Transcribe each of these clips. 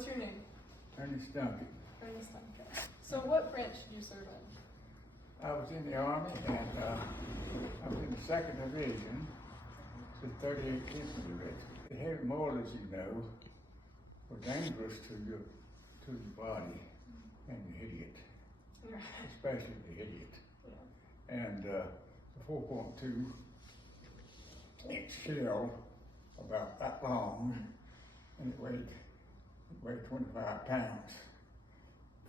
what's your name? Ernest Duncan. Ernest Duncan. So what branch did you serve in? I was in the Army, and I was in the 2nd Division, the 38th Infantry Regiment. The heavy mortars, you know, were dangerous to your body, and you hit it, especially if you hit it. Yeah. And the 4.2 inch shell, about that long, and it weighed 25 pounds,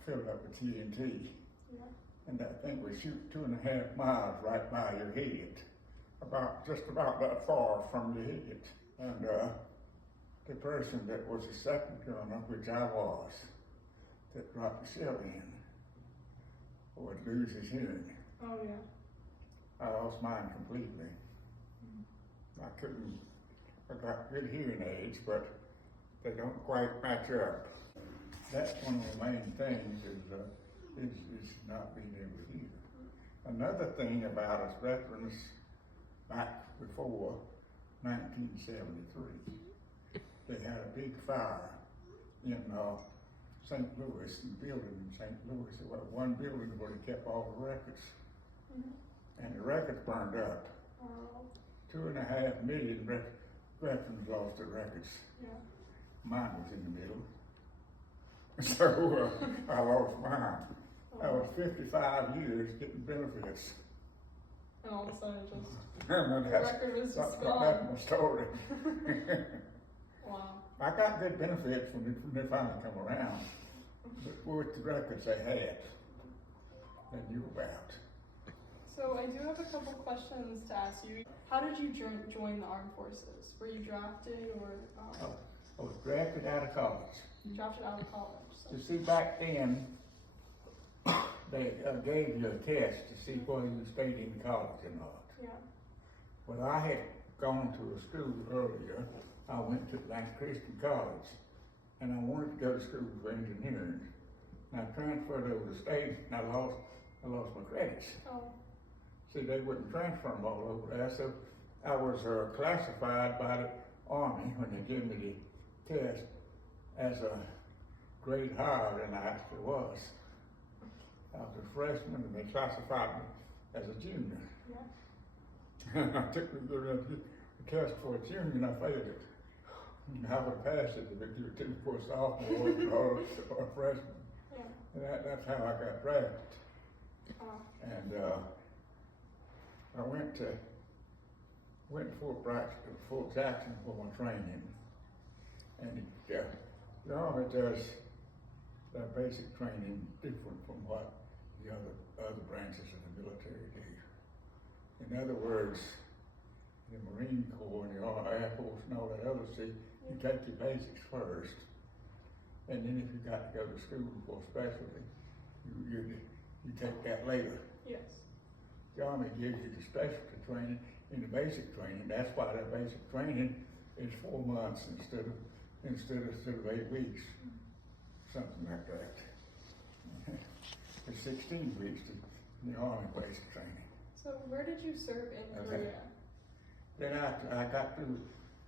filled up with TNT. Yeah. And that thing would shoot 2.5 miles right by your head, just about that far from your head. And the person that was the second gunner, which I was, that dropped the shell in, would lose his hearing. Oh yeah. I lost mine completely. I got good hearing aids, but they don't quite match up. That's one of the main things is not being able to hear. Another thing about us veterans back before 1973, they had a big fire in St. Louis, the building in St. Louis. There was one building where they kept all the records. And the records burned up. 2.5 million veterans lost their records. Yeah. Mine was in the middle. So I lost mine. I was 55 years getting benefits. And all of a sudden it just, The record was just gone. That's my story. Wow. I got good benefits when they finally come around. But with the records they had, they knew about. So I do have a couple questions to ask you. How did you join the armed forces? Were you drafted or? I was drafted out of college. You drafted out of college. So. You see, back then, they gave you a test to see whether you stayed in college or not. Yeah. Well, I had gone to a school earlier. I went to Atlanta Christian College, and I wanted to go to school for engineering. And I transferred over to state, and I lost my credits. Oh. See, they wouldn't transfer them all over there, so I was classified by the Army when they gave me the test as a grade higher than I actually was. I was a freshman, and they classified me as a junior. Yeah. I took the test for a junior, and I failed it. I would have passed it if you were two for a sophomore or a freshman. Yeah. And that's how I got drafted. And I went to Fort Jackson for my training. And the Army does their basic training different from what the other branches of the military do. In other words, the Marine Corps and the Air Force and all that other stuff, you take your basics first, and then if you got to go to school for a specialty, you take that later. Yes. The Army gives you the specialty training and the basic training. That's why that basic training is 4 months instead of 8 weeks, something like that. It's 16 weeks in the Army basic training. So where did you serve in Korea? Then I got through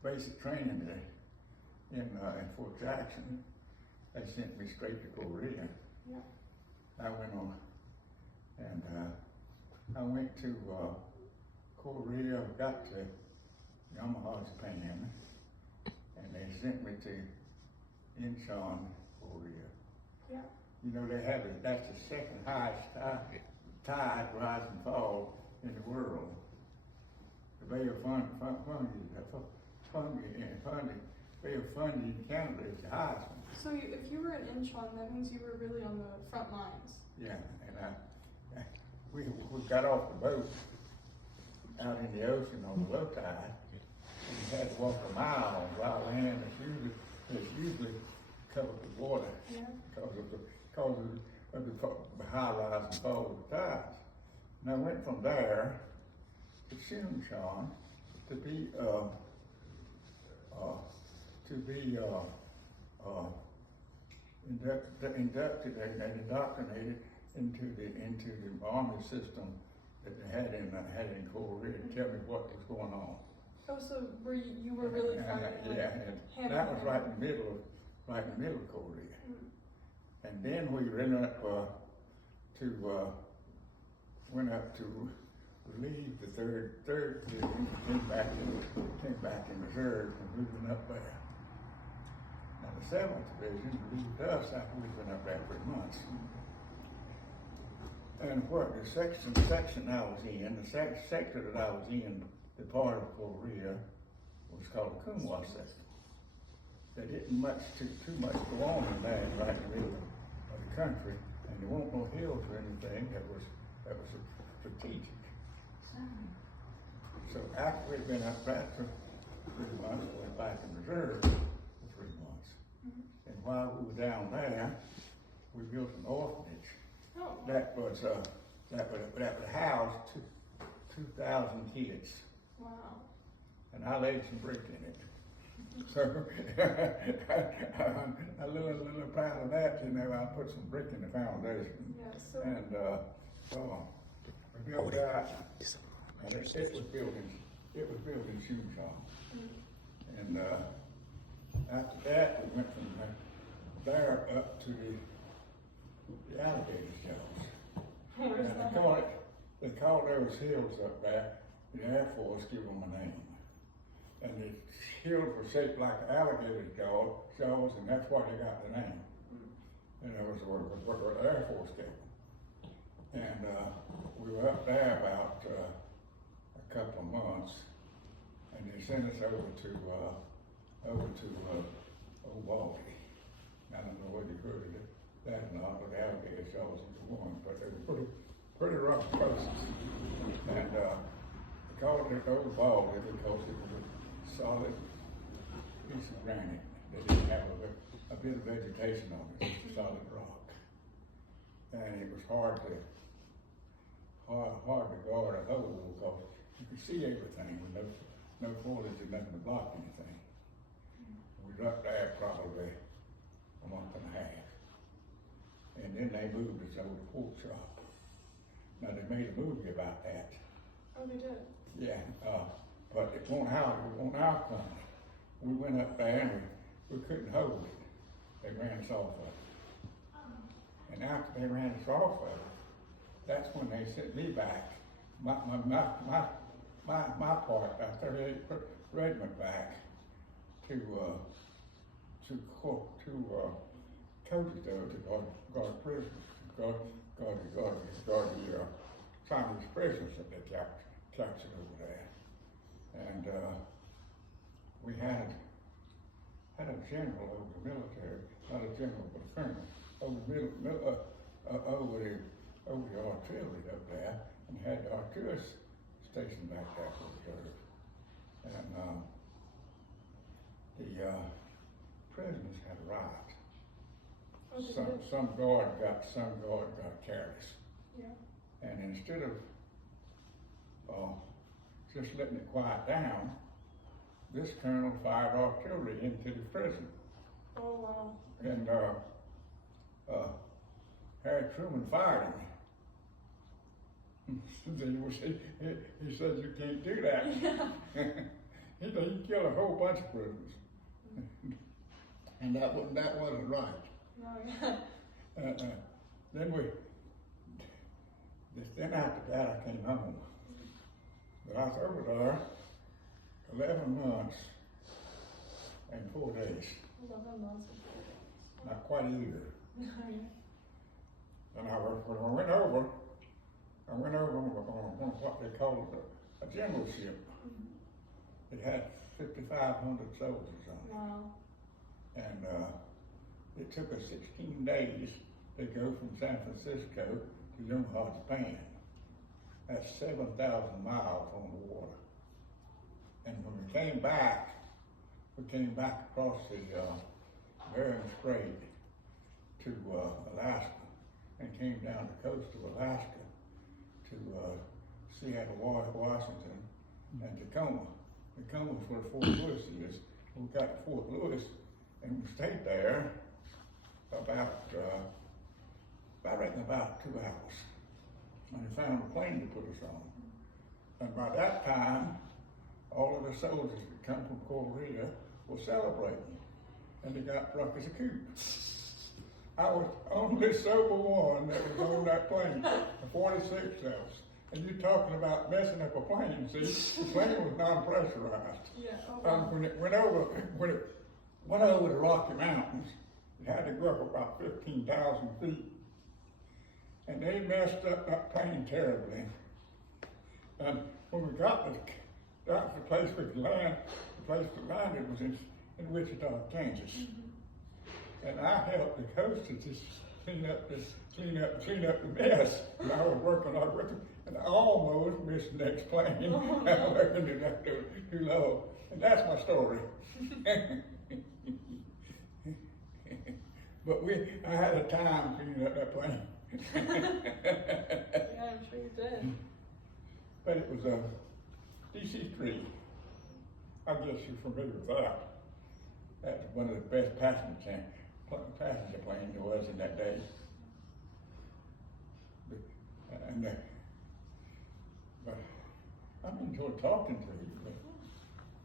basic training in Fort Jackson. They sent me straight to Korea. Yeah. I went on, and I went to Korea, got to Yamaha, Japan, and they sent me to Incheon, Korea. Yeah. You know, that's the second highest tide rise and fall in the world. The Bay of Fundy in Canada is the highest one. So if you were in Incheon, that means you were really on the front lines. Yeah, and we got off the boat out in the ocean on the low tide, and you had to walk a mile on dry land. It's usually covered with water. Yeah. Because of the high rise and fall of the tides. And I went from there to Incheon to be inducted and indoctrinated into the army system that they had in Korea to tell me what was going on. Oh, so you were really fighting? Yeah, and that was right in the middle right in the middle of Korea. And then we went up to relieve the third division, came back in reserve, and we went up there. Now the 7th division relieved us after we went up there 3 months. And what the section I was in, the sector that I was in, the part of Korea, was called the Kunwa sector. There didn't too much go on in there, right in the middle of the country, and there weren't no hills or anything that was strategic. So after we'd been up there for 3 months, we went back in reserve for 3 months. And while we were down there, we built an orphanage. Oh. That would house 2,000 kids. Wow. And I laid some brick in it. So a little proud of that, you know. I put some brick in the foundation. Yeah, so And we built that, and it was built in shoe shop. And after that, we went from there up to the alligator shells. where's And that? they called those hills up there, the Air Force gave them a name. And the hills were shaped like alligator jaws, and that's why they got the name. And that was what the Air Force gave them. And we were up there about a couple of months, and they sent us over to Old Baldy. I don't know whether you heard of it, that or not, but the alligator jaws was the one, but they were pretty rough places. And they called it Old Baldy because it was a solid piece of granite. They didn't have a bit of vegetation on it, just a solid rock. And it was hard to guard a hole because you could see everything with no foliage and nothing to block anything. We was up there probably a month and a half. And then they moved us over to pork shop. Now they made a movie about that. Oh, they did? Yeah, but it won't our corner. We went up there and we couldn't hold it. They ran us off of it. And after they ran us off of it, that's when they sent me back. My part, our 38th Regiment back to Coachville to guard prisoners, guard the Chinese prisoners that they captured over there. And we had a general over the military, not a general but a colonel, over the artillery up there, and had the artillerists stationed back there for reserve. And the prisoners had a riot. Oh, Some guard got careless. Yeah. And instead of just letting it quiet down, this colonel fired artillery into the prison. Oh, wow. And Harry Truman fired him. He said, "You can't do that." Yeah. He killed a whole bunch of prisoners. And that wasn't right. No, yeah. Then after that I came home. But I was over there 11 months and 4 days. 11 months and 4 days. Not quite either. Yeah. And when I went over on what they called a generalship. It had 5,500 soldiers on it. Wow. And it took us 16 days to go from San Francisco to Yonhua, Japan. That's 7,000 miles on the water. And when we came back across the Bering Strait to Alaska, and came down the coast of Alaska to Seattle, Washington, and Tacoma. Tacoma's where Fort Lewis is. We got to Fort Lewis, and we stayed there about 2 hours. And they found a plane to put us on. And by that time, all of the soldiers that come from Korea were celebrating. and they got drunk as a coot. I was only sober one that was on that plane, the 46 of us. And you're talking about messing up a plane, see? The plane was non-pressurized. Yeah. Oh, wow. When it went over the Rocky Mountains, it had to go up about 15,000 feet. And they messed up that plane terribly. And when we got to the place we could land, the place we landed was in Wichita, Kansas. Mm-hmm. And I helped the hostess clean up the mess. And I was working on it, and I almost missed the next plane. Oh, no. I reckoned it got too low. And that's my story. But I had a time cleaning up that plane. Yeah, I'm sure you did. But it was a DC-3. I guess you're familiar with that. That's one of the best passenger planes there was in that day. But I enjoyed talking to you. But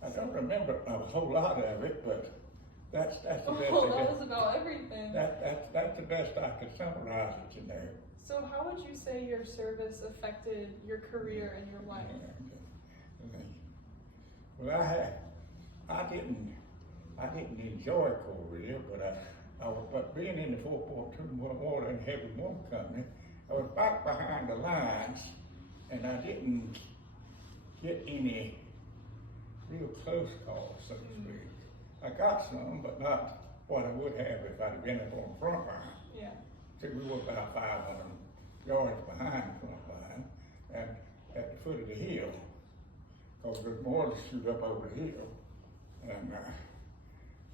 I don't remember a whole lot of it, but that's the best. Oh, that was about everything. That's the best I could summarize it in there. So how would you say your service affected your career and your life? Well, I didn't enjoy Korea, but being in the 4.2 Water and Heavy Water Company, I was back behind the lines, and I didn't get any real close calls, so to speak. I got some, but not what I would have if I'd been up on the front line. Yeah. See, we were about 500 yards behind the front line, and at the foot of the hill, because there's more to shoot up over the hill. And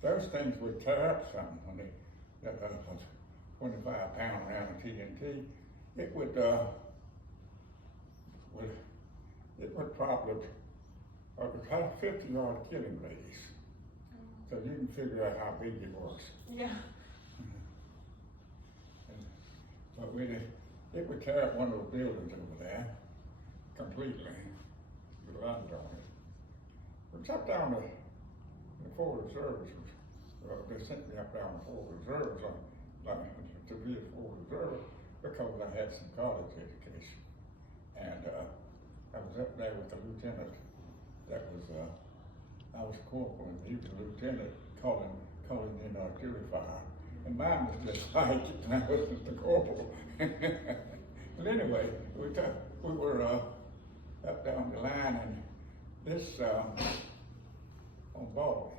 those things would tear up something when that was 25-pound round of TNT. It would probably have a 50-yard killing radius. So you can figure out how big it was. Yeah. But it would tear up one of those buildings over there completely. We landed on it. We shut down the forward reserves. They sent me up down the forward reserves to be a forward reserve because I had some college education. And I was up there with the lieutenant that was, I was corporal and he was a lieutenant calling in artillery fire. And mine was just like it, and I was just a corporal. But anyway, we were up down the line, and this on Baldwin,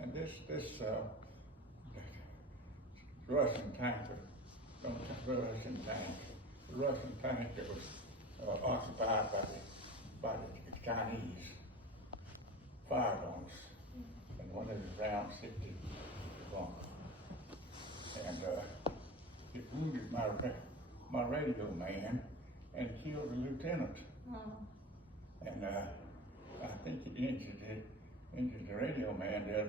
and this Russian tanker, the Russian tank that was occupied by the Chinese fired on us, and one of the rounds hit the bunker. And it wounded my radio man and killed the lieutenant. Wow. And I think it injured the radio man there,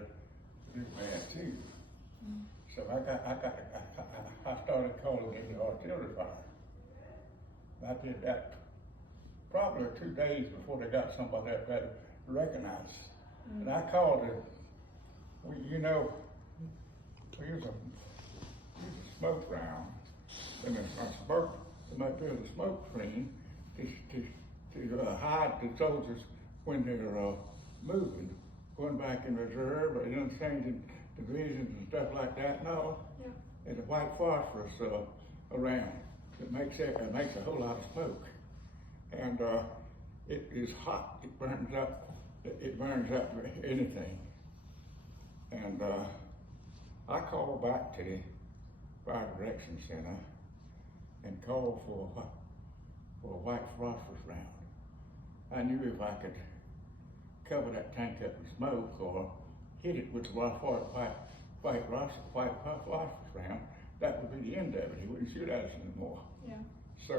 too. Mm. So I started calling in the artillery fire. I did that probably 2 days before they got somebody up there to recognize. Mm. And I called it. We use a smoke round, and they might build a smoke screen to hide the soldiers when they're moving, going back in reserve, or changing divisions and stuff like that. No, yeah. There's a white phosphorus around that makes a whole lot of smoke, and it is hot. It burns up. It burns up anything, and I called back to the Fire Direction Center and called for a white phosphorus round. I knew if I could cover that tank up with smoke or hit it with the white phosphorus round, that would be the end of it. He wouldn't shoot at us anymore. Yeah. So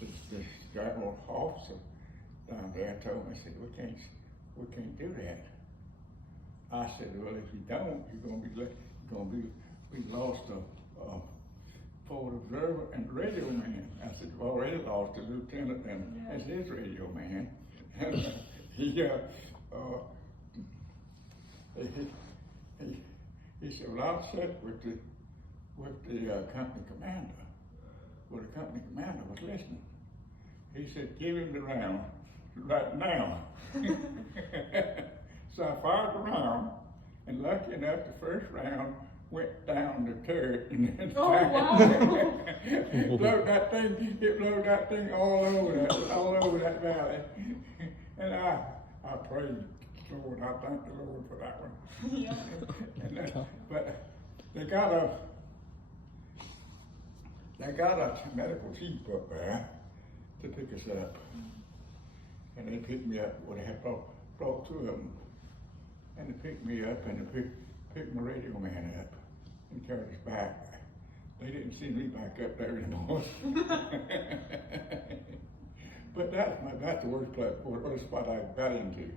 this guy, old officer down there, told me, said, we can't do that. I said, well, if you don't, you're going to be lost a forward observer and radio man. I said, we've already lost a lieutenant and his radio man. And he said, well, I'll sit with the company commander. Well, the company commander was listening. He said, give him the round right now. So I fired the round, and lucky enough, the first round went down the turret and then Oh, wow. it blew that thing all over that valley. And I prayed, Lord, I thank the Lord for that one. Yeah. But they got a medical jeep up there to pick us up. And they picked me up, well, they had brought two of them. And they picked me up and they picked my radio man up and carried us back. They didn't see me back up there anymore. But that's the worst spot I got into.